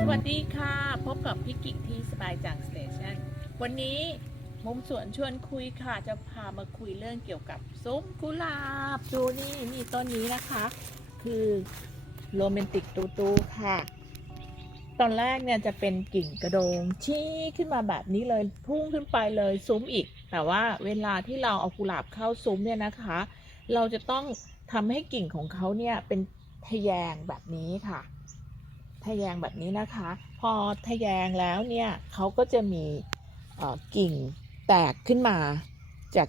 สวัสดีค่ะ พบกับพี่กิ๊กที่สบายจังสเตชันวันนี้มุมสวนชวนคุยค่ะ จะพามาคุยเรื่องเกี่ยวกับซุ้มกุหลาบ ดูนี่นี่ต้นนี้นะคะ คือโรแมนติกตูตูค่ะ ตอนแรกเนี่ยจะเป็นกิ่งกระโดงชี้ขึ้นมาแบบนี้เลยพุ่งขึ้นไปเลยซุ้มอีก แต่ว่าเวลาที่เราเอากุหลาบเข้าซุ้มเนี่ยนะคะ เราจะต้อง ทำให้กิ่งของเขาเนี่ยเป็นทะแยงแบบนี้ค่ะ ทะแยงแบบนี้นะคะ พอทะแยงแล้วเนี่ยเขาก็จะมีกิ่งแตกขึ้นมาจาก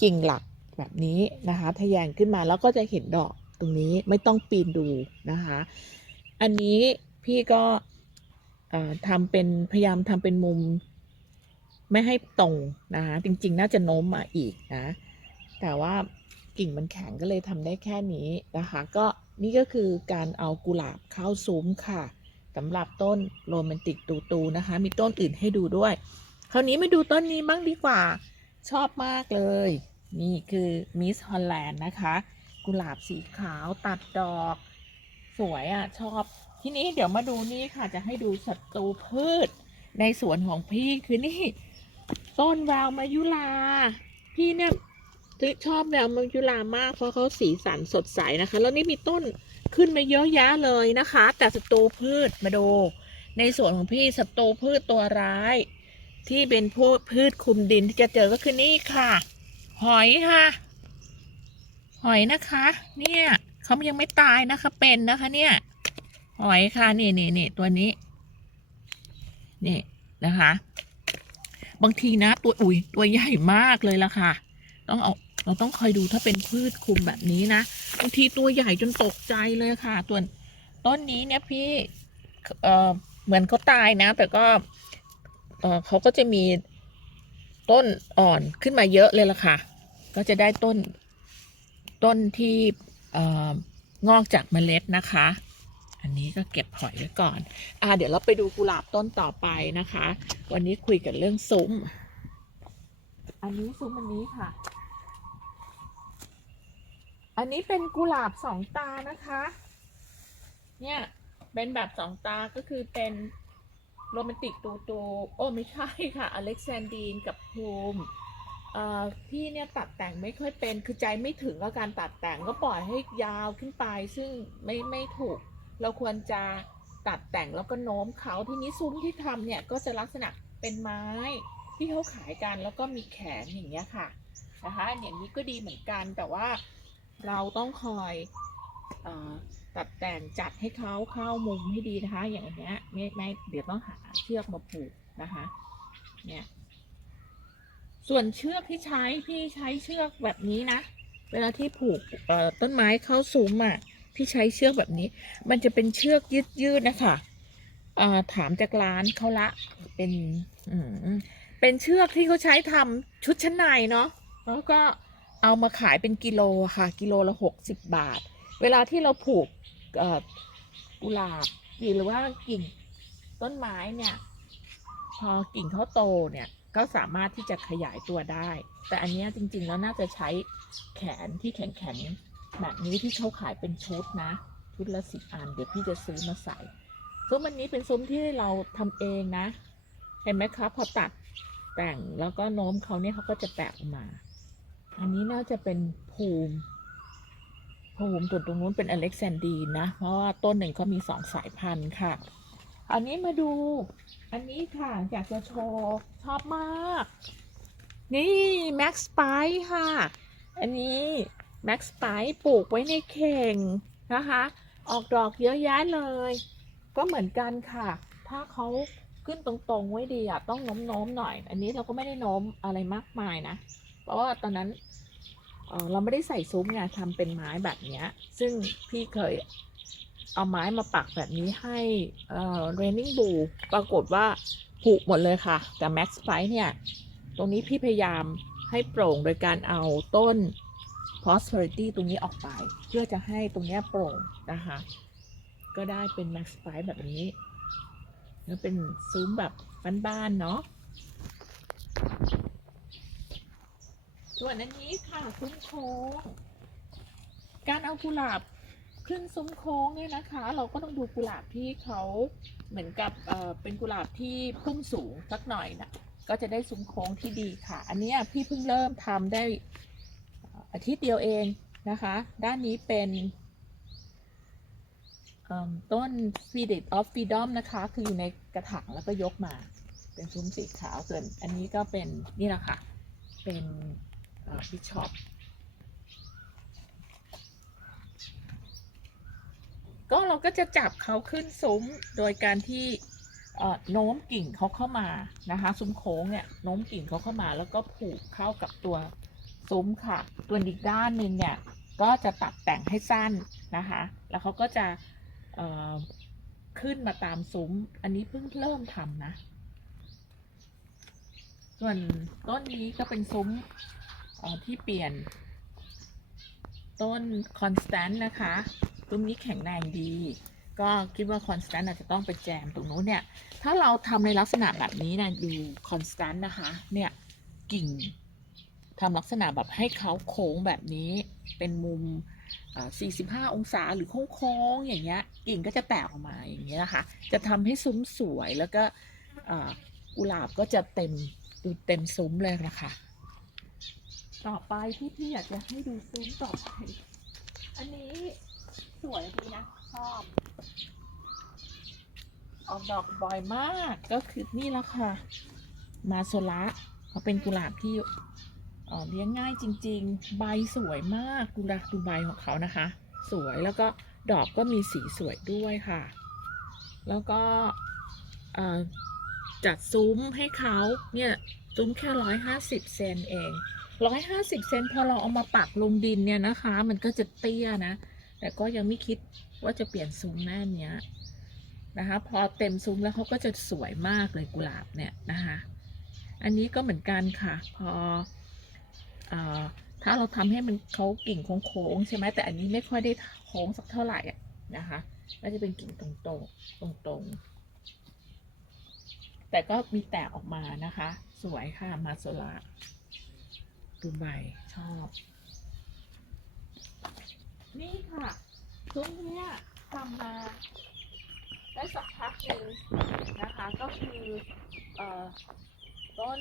กิ่งหลักแบบนี้นะคะ ทะแยงขึ้นมาแล้วก็จะเห็นดอกตรงนี้ไม่ต้องปีนดูนะคะ อันนี้พี่ก็ทำเป็นพยายามทำเป็นมุมไม่ให้ตรงนะคะจริงๆ น่าจะโน้มมาอีกนะ แต่ว่า กิ่งมันแข็งก็เลยทำได้แค่นี้นะคะ ก็นี่ก็คือการเอากุหลาบเข้าซุ้มค่ะสำหรับต้นโรแมนติกตูตูนะคะ มีต้นอื่นให้ดูด้วย คราวนี้มาดูต้นนี้บ้างดีกว่า ชอบมากเลย นี่คือมิสฮอลแลนด์นะคะ กุหลาบสีขาวตัดดอก สวยอะ ชอบ ทีนี้เดี๋ยวมาดูนี่ค่ะ จะให้ดูศัตรูพืช ในสวนของพี่คือนี่ต้นแววมายุลา พี่เนี่ย ชอบแววมายุรามาก เพราะเขาสีสันสดใสนะคะ แล้วนี่มีต้นขึ้นมาเยอะแยะเลยนะคะ แต่ศัตรูพืชมาดู ในส่วนของพี่ศัตรูพืชตัวร้าย ที่เป็นพวกพืชคุมดินที่จะเจอก็คือนี่ค่ะ หอยค่ะ หอยนะคะ เนี่ยเขายังไม่ตายนะคะ เป็นนะคะ เนี่ย หอยค่ะนี่นี่นี่ตัวนี้ นี่นะคะ บางทีนะตัวอุ๋ยตัวใหญ่มากเลยละค่ะ ต้องเอา เราต้องคอยดูถ้าเป็นพืชคุมแบบนี้นะบางทีตัวใหญ่จนตกใจเลยค่ะตัวนต้นนี้เนี่ยพี่เออเหมือนเขาตายนะ แต่ก็เออเขาก็จะมีต้นอ่อนขึ้นมาเยอะเลยล่ะค่ะ ก็จะได้ต้นต้นที่เอ่องอกจากเมล็ดนะคะ อันนี้ก็เก็บหอยไว้ก่อน อ่า เดี๋ยวเราไปดูกุหลาบต้นต่อไปนะคะ วันนี้คุยกันเรื่องซุ้ม อันนี้ซุ้มอันนี้ค่ะ อันนี้เป็นกุหลาบสองตานะคะ เนี่ยเป็นแบบสองตาก็คือเป็นโรแมนติกตูตูโอ้ไม่ใช่ค่ะ อเล็กซานดีนกับภูมิพี่เนี่ยตัดแต่งไม่ค่อยเป็นคือใจไม่ถึงกับการตัดแต่งก็ปล่อยให้ยาวขึ้นไป ซึ่งไม่ไม่ถูก เราควรจะตัดแต่งแล้วก็โน้มเขาทีนี้ซุ้มที่ทำเนี่ยก็จะลักษณะเป็นไม้ที่เขาขายกันแล้วก็มีแขนอย่างเงี้ยค่ะนะคะอย่างนี้ก็ดีเหมือนกันแต่ว่า เราต้องคอยอตัดแต่งจัดให้เขาเข้ามุมให้ดีนะคะ อย่างเนี้ยไม่ไม่เดี๋ยวต้องหาเชือกมาผูกนะคะ เนี่ย ส่วนเชือกที่ใช้พี่ใช้เชือกแบบนี้นะ เวลาที่ผูกต้นไม้เข้าซุ้มอะพี่ใช้เชือกแบบนี้ มันจะเป็นเชือกยืดยืดๆนะคะถามจากร้านเขาละ เป็นเป็นเชือกที่เขาใช้ทำชุดชั้นในเนาะแล้วก็ เอามาขายเป็นกิโลค่ะ กิโลละหกสิบบาท เวลาที่เราผูกกุหลาบหรือว่ากิ่งต้นไม้เนี่ย พอกิ่งเขาโตเนี่ยก็สามารถที่จะขยายตัวได้ แต่อันนี้จริงๆแล้วน่าจะใช้แขนที่แข็งๆแบบนี้ที่เขาขายเป็นชุดนะ ชุดละสิบอันเดี๋ยวพี่จะซื้อมาใส่ซุ้มอันนี้เป็นซุ้มที่เราทำเองนะ เห็นไหมคะพอตัดแต่งแล้วก็โน้มเขาเนี่ยเขาก็จะแตกออกมา อันนี้น่าจะเป็นภูมิ ภูมิตัวตรงนู้นเป็นอเล็กซานดีนนะเพราะว่าต้นหนึ่งเขามีสองสายพันธุ์ค่ะ อันนี้มาดู อันนี้ค่ะ อยากจะโชว์ชอบมาก นี่แม็กซ์ไปค่ะ อันนี้แม็กซ์ไปปลูกไว้ในเข่งนะคะ ออกดอกเยอะแยะเลย ก็เหมือนกันค่ะ ถ้าเขาขึ้นตรงๆไว้ดีอะต้องโน้มๆหน่อย อันนี้เราก็ไม่ได้โน้มอะไรมากมายนะ เพราะว่าตอนนั้นเเราไม่ได้ใส่ซุ้มไงทำเป็นไม้แบบเนี้ย ซึ่งพี่เคยเอาไม้มาปักแบบนี้ให้เอ่อ raining b u l ปรากฏว่าผุหมดเลยค่ะ แต่ max price เนี่ย ตรงนี้พี่พยายามให้โปร่งโดยการเอาต้น prosperity ตรงนี้ออกไป เพื่อจะให้ตรงนี้โปร่งนะคะ ก็ได้เป็น max price แบบนี้ แล้วเป็นซุ้มแบบบ้านๆเนาะ ส่วนอันนี้ค่ะซุ้มโค้ง การเอากุหลาบขึ้นซุ้มโค้งเนี่ยนะคะ เราก็ต้องดูกุหลาบที่เขาเหมือนกับเอ่อเป็นกุหลาบที่พุ่มสูงสักหน่อยนะก็จะได้ซุ้มโค้งที่ดีค่ะ อันนี้พี่เพิ่งเริ่มทำได้อาทิตย์เดียวเองนะคะ ด้านนี้เป็นต้น Spirit of Freedom นะคะ คืออยู่ในกระถางแล้วก็ยกมา เป็นซุ้มสีขาวส่วนอันนี้ก็เป็นนี่แหละค่ะ เป็น บิชอปก็เราก็จะจับเขาขึ้นซุ้มโดยการที่โน้มกิ่งเขาเข้ามานะคะซุ้มโค้งเนี่ยโน้มกิ่งเขาเข้ามาแล้วก็ผูกเข้ากับตัวซุ้มค่ะ ตัวอีกด้านหนึ่งเนี่ยก็จะตัดแต่งให้สั้นนะคะ แล้วเขาก็จะขึ้นมาตามซุ้ม อันนี้เพิ่งเริ่มทำนะ ส่วนต้นนี้ก็เป็นซุ้ม ออที่เปลี่ยน ต้นคอนสแตนต์นะคะซุ้มนี้แข็งแรงดี ก็คิดว่าคอนสแตนต์อาจจะต้องไปแจมตรงนู้นเนี่ย ถ้าเราทำในลักษณะแบบนี้นะดูคอนสแตนต์นะคะ เนี่ยกิ่งทำลักษณะแบบให้เขาโค้งแบบนี้เป็นมุม 45 องศาหรือโค้งๆอย่างเงี้ย กิ่งก็จะแตกออกมาอย่างเงี้ยนะคะ จะทำให้ซุ้มสวยแล้วก็อุหลาบก็จะเต็มดูเต็มซุ้มเลยนะคะ ต่อไปที่พี่อยากจะให้ดูซุ้มต่อไป อันนี้สวยดีนะ ชอบ ออกดอกบ่อยมากก็คือนี่แล้วค่ะ มาโซละเขาเป็นกุหลาบที่เเลี้ยงง่ายจริง ๆ ใบสวยมากดูนะดูใบของเขานะคะ สวยแล้วก็ดอกก็มีสีสวยด้วยค่ะ แล้วก็จัดซุ้มให้เขาเนี่ย ซุ้มแค่ร้อยห้าสิบเซนเอง ร้อยห้าสิบเซนพอเราเอามาปักลงดินเนี่ยนะคะ มันก็จะเตี้ยนะ แต่ก็ยังไม่คิดว่าจะเปลี่ยนซุ้มหน้าเนี้ยนะคะ พอเต็มซุ้มแล้วเขาก็จะสวยมากเลยกุหลาบเนี่ยนะคะ อันนี้ก็เหมือนกันค่ะ พออถ้าเราทำให้มันเขากิ่งโค้งๆใช่ไหมแต่อันนี้ไม่ค่อยได้โค้งสักเท่าไหร่อะนะคะก็จะเป็นกิ่งตรงๆตรงๆแต่ก็มีแตกออกมานะคะ สวยค่ะมาโซลา ดูใบชอบ นี่ค่ะซุ้มเนี้ยทำมาได้สักพักหนึ่งนะคะ ก็คือเอ่อต้น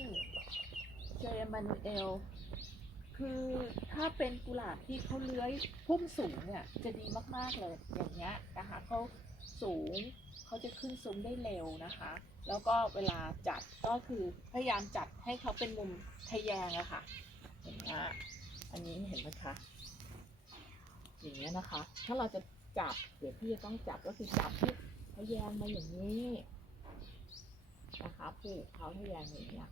เจมานูเอล คือถ้าเป็นกุหลาบที่เขาเลื้อยพุ่มสูงเนี่ย จะดีมาก ๆ เลยอย่างเงี้ยนะคะเขาสูงเขาจะขึ้นซุ้มได้เร็วนะคะ แล้วก็เวลาจัดก็คือพยายามจัดให้เขาเป็นมุมทะแยงอะค่ะ ย่างเงี้ยอันนี้เห็นไหมคะอย่างเงี้ยนะคะ ถ้าเราจะจับเดี๋ยวพี่จะต้องจับก็คือจับที่ทะแยงมาอย่างนี้นะคะผูกเขาทะแยงอย่างนี้ย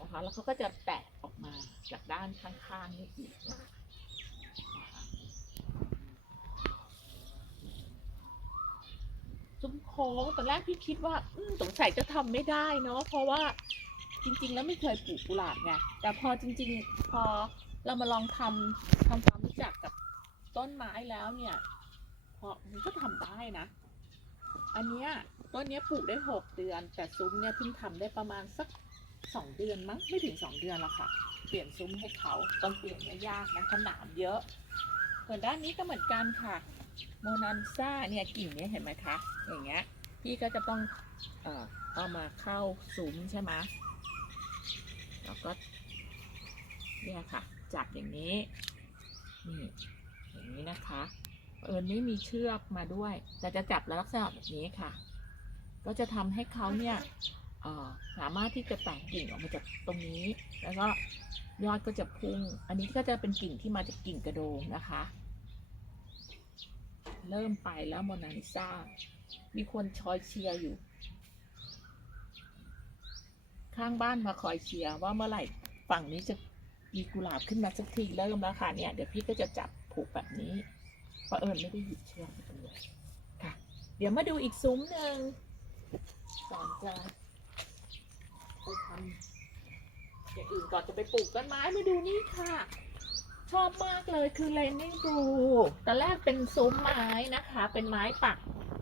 นะคะ แล้วเขาก็จะแตกออกมาจากด้านข้างๆนี่อีกนะคะซุ้มโค้งตอนแรกพี่คิดว่า อืสงสัยจะทำไม่ได้เนาะเพราะว่า จริง ๆ แล้วไม่เคยปลูกกุหลาบไงแต่พอจริง ๆ พอเรามาลองทำทำความรู้จักกับต้นไม้แล้วเนี่ยพอมันก็ทำได้นะ อันเนี้ยต้นเนี้ยปลูกได้หกเดือน แต่ซุ้มเนี่ยเพิ่งทำได้ประมาณสักสองเดือนมั้งไม่ถึงสองเดือนหรอกค่ะ เปลี่ยนซุ้มให้เขาต้องเปลี่ยนไม่ยากนะขนามเยอะส่วนด้านนี้ก็เหมือนกันค่ะโมนันซ่าเนี่ยกิ่งเนี้ยเห็นไหมคะอย่างเงี้ยพี่ก็จะต้องเอ่อเอามาเข้าซุ้มใช่ไหม แล้วก็เนี่ยค่ะ จับอย่างนี้นี่อย่างนี้นะคะเอิญไม่มีเชือกมาด้วย แต่จะจับลักษณะแบบนี้ค่ะ ก็จะทำให้เขาเนี่ยสามารถที่จะแตกกิ่งออกมาจากตรงนี้ แล้วก็ยอดก็จะพุ่ง อันนี้ก็จะเป็นกิ่งที่มาจากกิ่งกระโดงนะคะ เริ่มไปแล้วโมนาลิซามีคนชอยเชียร์อยู่ ข้างบ้านมาคอยเชียร์ว่าเมื่อไหร่ฝั่งนี้จะมีกุหลาบขึ้นมาสักทีเริ่มแล้วค่ะเนี่ยเดี๋ยวพี่ก็จะจับผูกแบบนี้เพราะเอิญไม่ได้หยิบเชือกเลยค่ะ เดี๋ยวมาดูอีกซุ้มหนึ่งก่อนจะไปทำอย่างอื่นก่อนจะไปปลูกต้นไม้มาดูนี่ค่ะ ชอบมากเลยคือเลนนิ่งบลูตอนแรกเป็นซุ้มไม้นะคะ เป็นไม้ปัก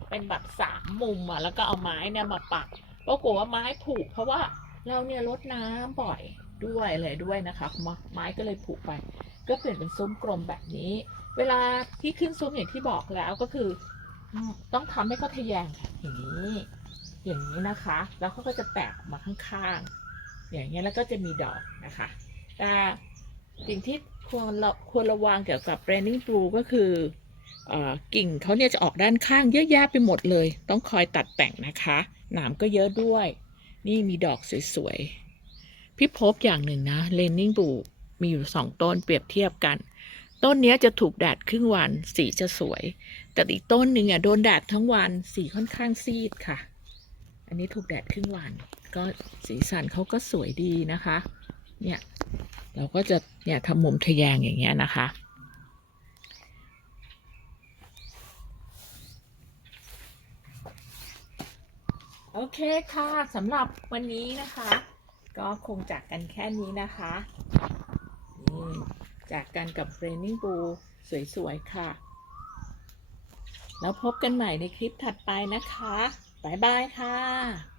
เป็นแบบสามมุมอะแล้วก็เอาไม้เนี่ยมาปักปรากฏว่าไม้ผุเพราะว่า เราเนี่ยรดน้ำบ่อยด้วยเลยด้วยนะคะไม้ก็เลยผุไป ก็เปลี่ยนเป็นซุ้มกลมแบบนี้ เวลาที่ขึ้นซุ้มอย่างที่บอกแล้วก็คือ ต้องทำให้เขาทะแยงอย่างนี้ อย่างนี้นะคะ แล้วเขาก็จะแตกออกมาข้างๆ อย่างเงี้ยแล้วก็จะมีดอกนะคะแต่สิ่งที่ควรควรระวังเกี่ยวกับ raining blue ก็คือกิ่งเขาเนี่ยจะออกด้านข้างเยอะแยะไปหมดเลย ต้องคอยตัดแต่งนะคะ หนามก็เยอะด้วย นี่มีดอกสวยๆพี่พบอย่างหนึ่งนะ raining blue มีอยู่สองต้นเปรียบเทียบกัน ต้นเนี้ยจะถูกแดดครึ่งวันสีจะสวย แต่อีกต้นหนึ่งอะโดนแดดทั้งวันสีค่อนข้างซีดค่ะ อันนี้ถูกแดดครึ่งวัน ก็สีสันเขาก็สวยดีนะคะ เนี่ยเราก็จะเนี่ยทำมุมทะแยงอย่างเงี้ยนะคะ โอเคค่ะสำหรับวันนี้นะคะ ก็คงจากกันแค่นี้นะคะนี่จากกันกับเรนนิ่งบูสวย ๆ ค่ะ แล้วพบกันใหม่ในคลิปถัดไปนะคะ บ๊ายบายค่ะ